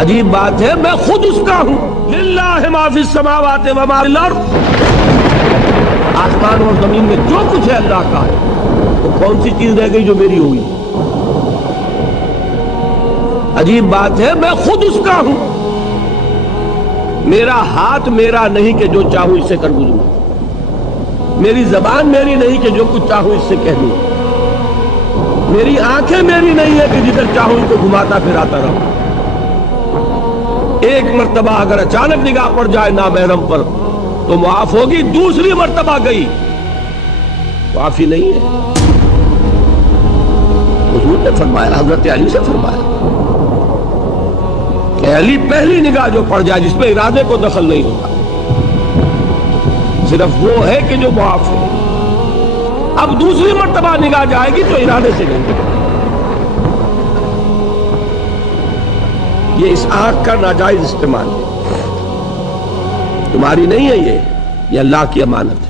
عجیب بات ہے، میں خود اس کا ہوں، للہ ما فی السماوات و ما فی الارض، آسمان اور زمین میں جو کچھ ہے اللہ کا ہے، تو کون سی چیز رہ گئی جو میری ہوئی؟ عجیب بات ہے، میں خود اس کا ہوں، میرا ہاتھ میرا نہیں کہ جو چاہوں اس سے کر گزروں، میری زبان میری نہیں کہ جو کچھ چاہوں اس سے کہہ دوں، میری آنکھیں میری نہیں ہے کہ جدھر چاہوں ان کو گھماتا پھراتا رہوں۔ ایک مرتبہ اگر اچانک نگاہ پڑ جائے نامحرم پر تو معاف ہوگی، دوسری مرتبہ گئی معافی نہیں ہے۔ حضور نے فرمایا، حضرت علی سے فرمایا کہ علی پہلی نگاہ جو پڑ جائے جس میں ارادے کو دخل نہیں ہوتا، صرف وہ ہے کہ جو معاف ہے۔ اب دوسری مرتبہ نگاہ جائے گی تو ارادے سے نہیں۔ یہ اس آنکھ کا ناجائز استعمال ہے، تمہاری نہیں ہے، یہ اللہ کی امانت ہے۔